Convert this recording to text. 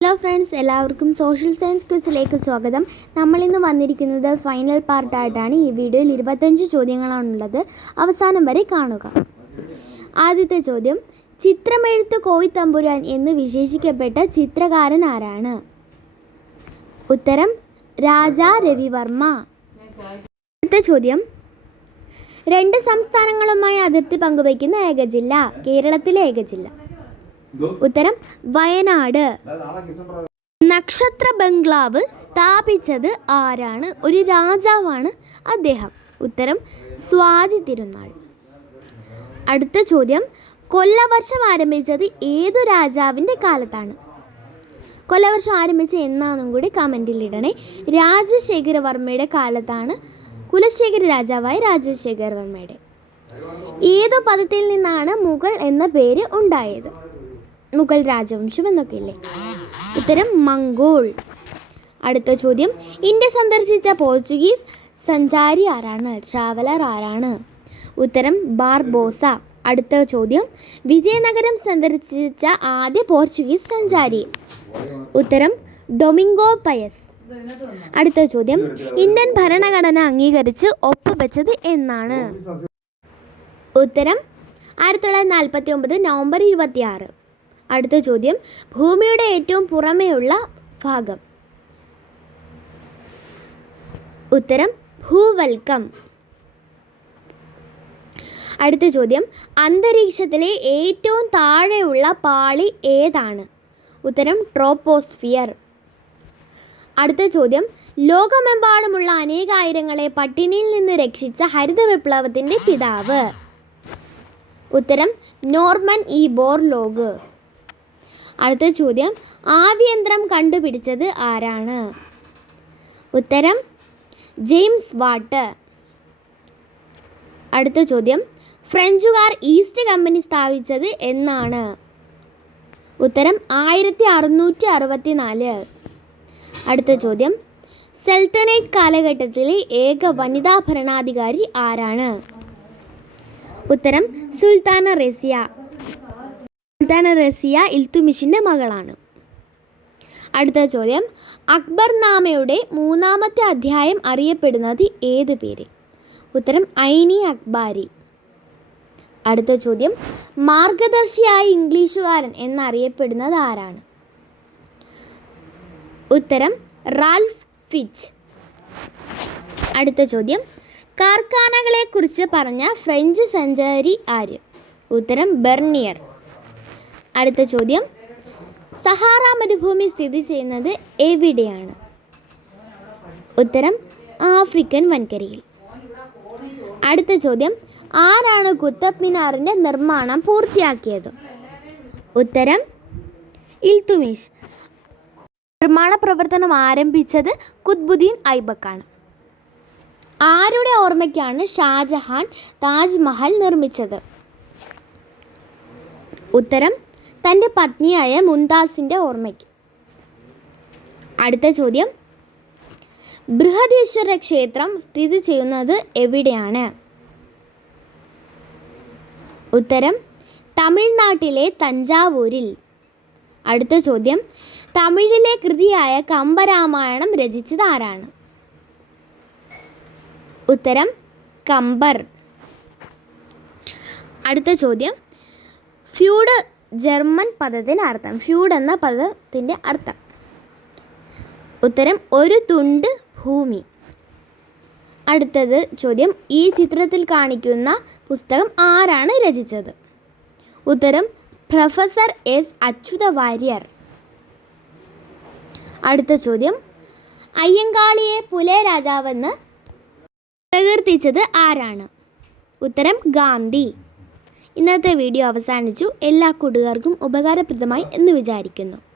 Hello friends എല്ലാവർക്കും social science ക്വിസിലേക്ക് സ്വാഗതം. നമ്മൾ ഇന്ന് വന്നിരിക്കുന്നത് ഫൈനൽ പാർട്ടായിട്ടാണ് ഈ വീഡിയോയിൽ ഇരുപത്തഞ്ച് ചോദ്യങ്ങളാണുള്ളത്. അവസാനം വരെ കാണുക. ആദ്യത്തെ ചോദ്യം ചിത്രമെഴുത്ത് കോയിത്തമ്പുരാൻ എന്ന് വിശേഷിക്കപ്പെട്ട ചിത്രകാരൻ ആരാണ്? ഉത്തരം രാജാ രവിവർമ്മ. അടുത്ത ചോദ്യം രണ്ട് സംസ്ഥാനങ്ങളുമായി അതിർത്തി പങ്കുവയ്ക്കുന്ന ഏക ജില്ല കേരളത്തിലെ ഏക ജില്ല ഉത്തരം വയനാട്. നക്ഷത്ര ബംഗ്ലാവ് സ്ഥാപിച്ചത് ആരാണ്? ഒരു രാജാവാണ് അദ്ദേഹം. ഉത്തരം സ്വാതി തിരുനാൾ. അടുത്ത ചോദ്യം കൊല്ലവർഷം ആരംഭിച്ചത് ഏതു രാജാവിന്റെ കാലത്താണ്? കൊല്ലവർഷം ആരംഭിച്ച എന്നാന്നും കൂടി കമന്റിൽ ഇടണേ. രാജശേഖരവർമ്മയുടെ കാലത്താണ് കുലശേഖര രാജാവായ രാജശേഖരവർമ്മയുടെ ഏതു പദത്തിൽ നിന്നാണ് മുഗൾ എന്ന പേര് ഉണ്ടായത്. മുഗൾ രാജവംശം എന്നൊക്കെ ഇല്ലേ ഉത്തരം മംഗോൾ. അടുത്ത ചോദ്യം. ഇന്ത്യ സന്ദർശിച്ച പോർച്ചുഗീസ് സഞ്ചാരി ആരാണ്? ട്രാവലർ ആരാണ്? ഉത്തരം ബാർബോസ. അടുത്ത ചോദ്യം. വിജയനഗരം സന്ദർശിച്ച ആദ്യ പോർച്ചുഗീസ് സഞ്ചാരി. ഉത്തരം ഡൊമിംഗോ പയസ്. അടുത്ത ചോദ്യം. ഇന്ത്യൻ ഭരണഘടന അംഗീകരിച്ച് ഒപ്പുവെച്ചത് എന്നാണ്. ഉത്തരം ആയിരത്തി തൊള്ളായിരത്തി നാൽപ്പത്തി ഒമ്പത് നവംബർ ഇരുപത്തി ആറ് അടുത്ത ചോദ്യം. ഭൂമിയുടെ ഏറ്റവും പുറമെയുള്ള ഭാഗം. ഉത്തരം ഭൂവൽക്കം. അടുത്ത ചോദ്യം. അന്തരീക്ഷത്തിലെ ഏറ്റവും താഴെയുള്ള പാളി ഏതാണ്? ഉത്തരം ട്രോപ്പോസ്ഫിയർ. അടുത്ത ചോദ്യം. ലോകമെമ്പാടുമുള്ള അനേകായിരങ്ങളെ പട്ടിണിയിൽ നിന്ന് രക്ഷിച്ച ഹരിത വിപ്ലവത്തിന്റെ പിതാവ്. ഉത്തരം നോർമൻ ഇ ബോർലോഗ്. അടുത്ത ചോദ്യം ആവിയന്ത്രം കണ്ടുപിടിച്ചത് ആരാണ്? ഉത്തരം ജെയിംസ് വാട്ട്. അടുത്ത ചോദ്യം ഫ്രഞ്ചുകാർ ഈസ്റ്റ് കമ്പനി സ്ഥാപിച്ചത് എന്നാണ്. ഉത്തരം ആയിരത്തി അറുന്നൂറ്റി അറുപത്തി നാല് അടുത്ത ചോദ്യം സൽത്തനേറ്റ് കാലഘട്ടത്തിലെ ഏക വനിതാ ഭരണാധികാരി ആരാണ്? ഉത്തരം സുൽത്താന റസിയ. സുൽത്താന റസിയ ഇൽത്തുമിഷിന്റെ മകളാണ്. അടുത്ത ചോദ്യം. അക്ബർ നാമയുടെ മൂന്നാമത്തെ അധ്യായം അറിയപ്പെടുന്നത് ഏത് പേര്? ഉത്തരം ഐനി അക്ബാരി. അടുത്ത ചോദ്യം. മാർഗദർശിയായ ഇംഗ്ലീഷുകാരൻ എന്നറിയപ്പെടുന്നത് ആരാണ്? ഉത്തരം റാൽഫ് ഫിച്ച്. അടുത്ത ചോദ്യം. കാർഖാനകളെക്കുറിച്ച് പറഞ്ഞ ഫ്രഞ്ച് സഞ്ചാരി ആര്? ഉത്തരം ബെർണിയർ. അടുത്ത ചോദ്യം. സഹാറ മരുഭൂമി സ്ഥിതി ചെയ്യുന്നത് എവിടെയാണ്? ഉത്തരം ആഫ്രിക്കൻ വൻകരയിൽ. അടുത്ത ചോദ്യം ആരാണ് കുത്തബ് മിനാറിന്റെ നിർമ്മാണം പൂർത്തിയാക്കിയത്? ഉത്തരം ഇൽത്തുമീഷ്. നിർമ്മാണ പ്രവർത്തനം ആരംഭിച്ചത് കുത്ബുദ്ദീൻ ഐബക്കാണ്. ആരുടെ ഓർമ്മയ്ക്കാണ് ഷാജഹാൻ താജ്മഹൽ നിർമ്മിച്ചത്? ഉത്തരം തന്റെ പത്നിയായ മുംതാസിന്റെ ഓർമ്മയ്ക്ക്. അടുത്ത ചോദ്യം. ബൃഹദീശ്വര ക്ഷേത്രം സ്ഥിതി ചെയ്യുന്നത് എവിടെയാണ്? ഉത്തരം തമിഴ്നാട്ടിലെ തഞ്ചാവൂരിൽ. അടുത്ത ചോദ്യം. തമിഴിലെ കൃതിയായ കമ്പരാമായണം രചിച്ചത് ആരാണ്? ഉത്തരം കമ്പർ. അടുത്ത ചോദ്യം. ജർമ്മൻ പദത്തിന് അർത്ഥം ഫ്യൂഡ് എന്ന പദത്തിന്റെ അർത്ഥം. ഉത്തരം ഒരു തുണ്ട് ഭൂമി. അടുത്തത് ചോദ്യം ഈ ചിത്രത്തിൽ കാണിക്കുന്ന പുസ്തകം ആരാണ് രചിച്ചത്? ഉത്തരം പ്രൊഫസർ എസ് അച്യുത വാര്യർ. അടുത്ത ചോദ്യം അയ്യങ്കാളിയെ പുലേ രാജാവെന്ന് പ്രകീർത്തിച്ചത് ആരാണ്? ഉത്തരം ഗാന്ധി. ഇന്നത്തെ വീഡിയോ അവസാനിച്ചു. എല്ലാ കൂട്ടുകാർക്കും ഉപകാരപ്രദമായി എന്ന് വിചാരിക്കുന്നു.